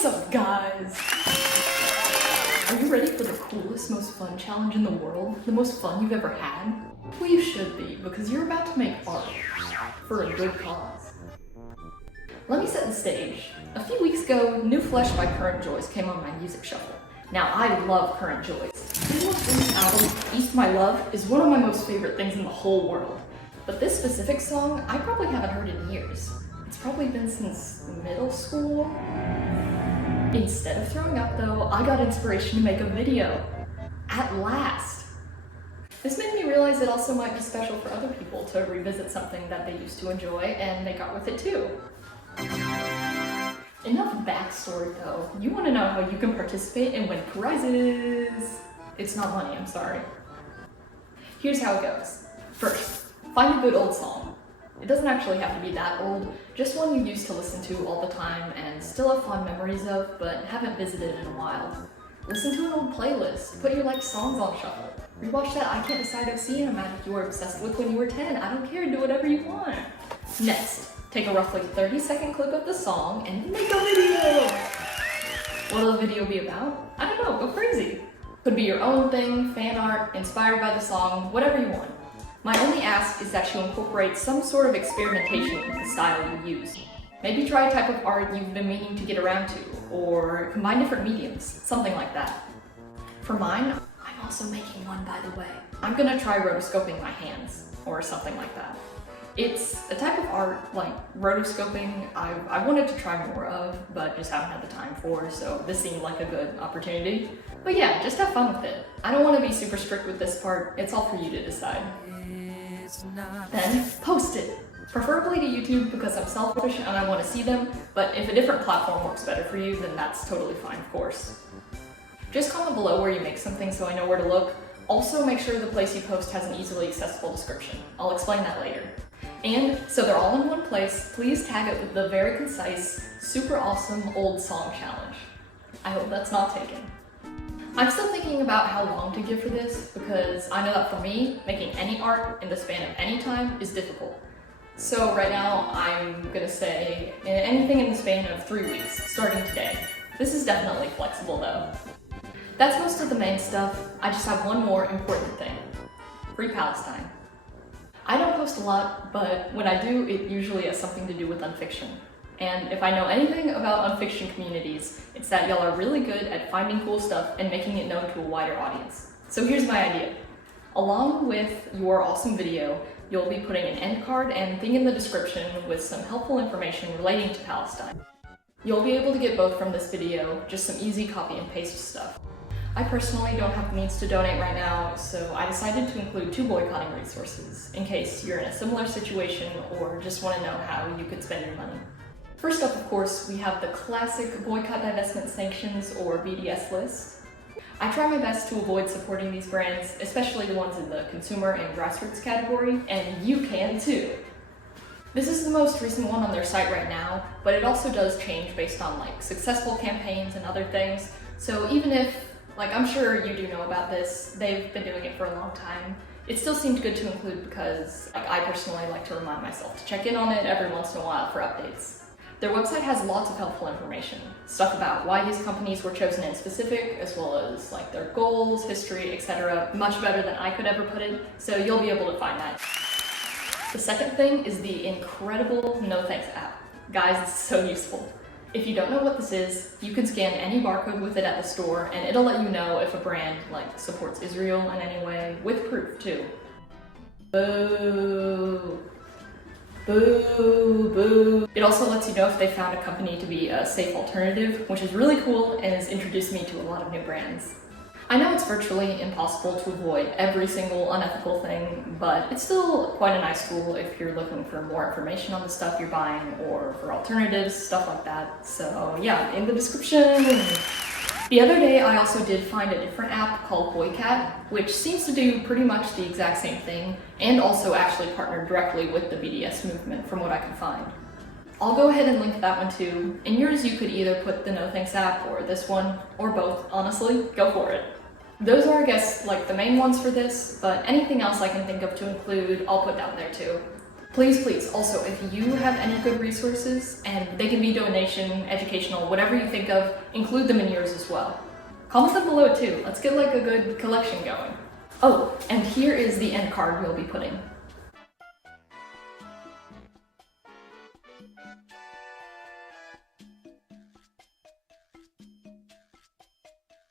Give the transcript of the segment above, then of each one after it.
What's up, guys? Are you ready for the coolest, most fun challenge in the world? The most fun you've ever had? Well, you should be, because you're about to make art for a good cause. Let me set the stage. A few weeks ago, New Flesh by Current Joys came on my music shuffle. Now, I love Current Joys. His most recent album, East My Love, is one of my most favorite things in the whole world. But this specific song, I probably haven't heard in years. It's probably been since middle school. Instead of throwing up though, I got inspiration to make a video. At last! This made me realize it also might be special for other people to revisit something that they used to enjoy and make art with it too. Enough backstory though. You want to know how you can participate and win prizes. It's not money, I'm sorry. Here's how it goes. First, find a good old song. It doesn't actually have to be that old, just one you used to listen to all the time and still have fond memories of, but haven't visited in a while. Listen to an old playlist, put your liked songs on shuffle. Rewatch that I Can't Decide OC cinematic you were obsessed with when you were 10. I don't care, do whatever you want. Next, take a roughly 30-second clip of the song and make a video! What'll the video be about? I don't know, go crazy. Could be your own thing, fan art, inspired by the song, whatever you want. My only ask is that you incorporate some sort of experimentation in the style you use. Maybe try a type of art you've been meaning to get around to, or combine different mediums, something like that. For mine, I'm also making one, by the way. I'm gonna try rotoscoping my hands, or something like that. It's a type of art, like rotoscoping, I wanted to try more of, but just haven't had the time for, so this seemed like a good opportunity. But yeah, just have fun with it. I don't want to be super strict with this part, it's all for you to decide. Then, post it! Preferably to YouTube because I'm selfish and I want to see them, but if a different platform works better for you, then that's totally fine, of course. Just comment below where you make something so I know where to look. Also, make sure the place you post has an easily accessible description. I'll explain that later. And, so they're all in one place, please tag it with the very concise, super awesome old song challenge. I hope that's not taken. I'm still thinking about how long to give for this, because I know that for me, making any art in the span of any time is difficult. So right now, I'm gonna say anything in the span of 3 weeks, starting today. This is definitely flexible though. That's most of the main stuff. I just have one more important thing. Free Palestine. I don't post a lot, but when I do, it usually has something to do with unfiction. And if I know anything about unfiction communities, it's that y'all are really good at finding cool stuff and making it known to a wider audience. So here's my idea. Along with your awesome video, you'll be putting an end card and thing in the description with some helpful information relating to Palestine. You'll be able to get both from this video, just some easy copy and paste stuff. I personally don't have the means to donate right now, so I decided to include 2 boycotting resources, in case you're in a similar situation or just want to know how you could spend your money. First up, of course, we have the classic Boycott Divestment Sanctions, or BDS List. I try my best to avoid supporting these brands, especially the ones in the consumer and grassroots category, and you can too. This is the most recent one on their site right now, but it also does change based on like successful campaigns and other things, so even if, like I'm sure you do know about this, they've been doing it for a long time, it still seemed good to include because I personally like to remind myself to check in on it every once in a while for updates. Their website has lots of helpful information, stuff about why these companies were chosen in specific, as well as like their goals, history, etc. Much better than I could ever put it, so you'll be able to find that. The second thing is the incredible No Thanks app. Guys, it's so useful. If you don't know what this is, you can scan any barcode with it at the store and it'll let you know if a brand like supports Israel in any way, with proof too. Boo. Boo, boo. It also lets you know if they found a company to be a safe alternative, which is really cool and has introduced me to a lot of new brands. I know it's virtually impossible to avoid every single unethical thing, but it's still quite a nice tool if you're looking for more information on the stuff you're buying or for alternatives, stuff like that. So yeah, in the description. The other day I also did find a different app called Boycat, which seems to do pretty much the exact same thing, and also actually partnered directly with the BDS movement from what I could find. I'll go ahead and link that one too. In yours you could either put the No Thanks app or this one, or both, honestly, go for it. Those are, I guess, like the main ones for this, but anything else I can think of to include, I'll put down there too. Please, please, also, if you have any good resources, and they can be donation, educational, whatever you think of, include them in yours as well. Comment them below too. Let's get like a good collection going. Oh, and here is the end card we'll be putting.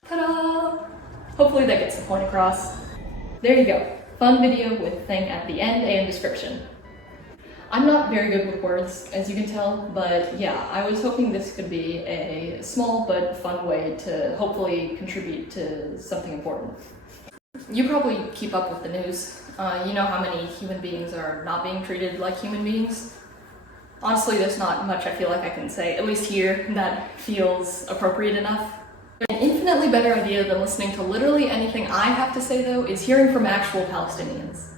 Ta-da! Hopefully that gets the point across. There you go. Fun video with thing at the end and description. I'm not very good with words, as you can tell, but yeah, I was hoping this could be a small but fun way to hopefully contribute to something important. You probably keep up with the news. You know how many human beings are not being treated like human beings? Honestly, there's not much I feel like I can say, at least here, that feels appropriate enough. An infinitely better idea than listening to literally anything I have to say, though, is hearing from actual Palestinians.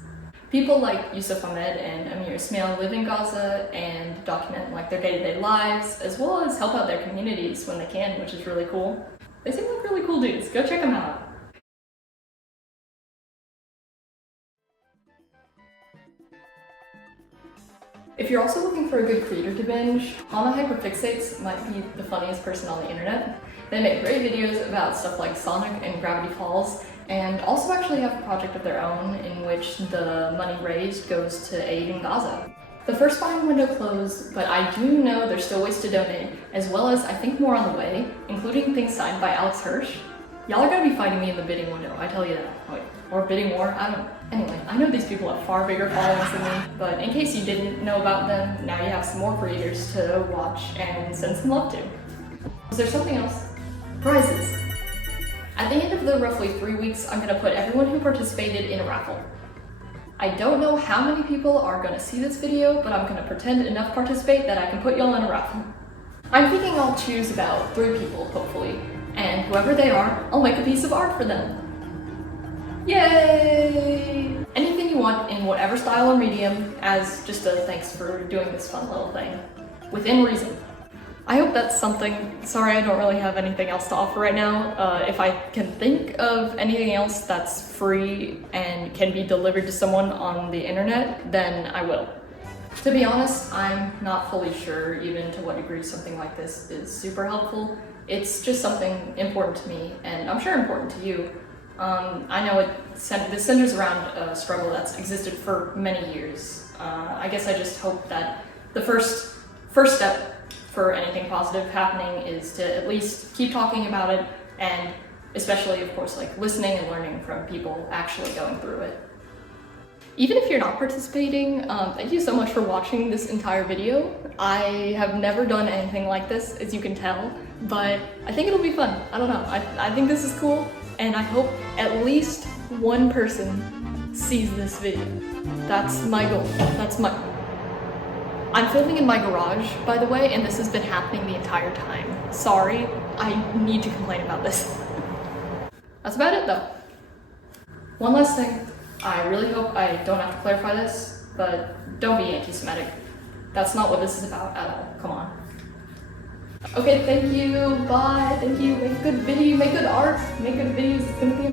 People like Yusuf Ahmed and Amir Ismail live in Gaza and document like their day-to-day lives, as well as help out their communities when they can, which is really cool. They seem like really cool dudes. Go check them out. If you're also looking for a good creator to binge, HanaHyperfixates might be the funniest person on the internet. They make great videos about stuff like Sonic and Gravity Falls, and also actually have a project of their own in which the money raised goes to aid in Gaza. The first buying window closed, but I do know there's still ways to donate, as well as I think more on the way, including things signed by Alex Hirsch. Y'all are gonna be fighting me in the bidding window, I tell you that. Wait, or bidding war, I don't know. Anyway, I know these people have far bigger followings than me, but in case you didn't know about them, now you have some more creators to watch and send some love to. Is there something else? Prizes. At the end of the roughly 3 weeks, I'm gonna put everyone who participated in a raffle. I don't know how many people are gonna see this video, but I'm gonna pretend enough participate that I can put y'all in a raffle. I'm thinking I'll choose about 3 people, hopefully, and whoever they are, I'll make a piece of art for them. Yay! Anything you want in whatever style or medium, as just a thanks for doing this fun little thing. Within reason. I hope that's something. Sorry, I don't really have anything else to offer right now. If I can think of anything else that's free and can be delivered to someone on the internet, then I will. To be honest, I'm not fully sure even to what degree something like this is super helpful. It's just something important to me, and I'm sure important to you. I know this centers around a struggle that's existed for many years. I guess I just hope that the first step for anything positive happening is to at least keep talking about it, and especially, of course, like listening and learning from people actually going through it. Even if you're not participating, thank you so much for watching this entire video. I have never done anything like this, as you can tell, but I think it'll be fun. I don't know, I think this is cool, and I hope at least one person sees this video. That's my goal. I'm filming in my garage, by the way, and this has been happening the entire time. Sorry, I need to complain about this. That's about it, though. One last thing. I really hope I don't have to clarify this, but don't be anti-Semitic. That's not what this is about at all. Come on. Okay, thank you. Bye. Thank you. Make good video. Make good art. Make good videos. It's gonna be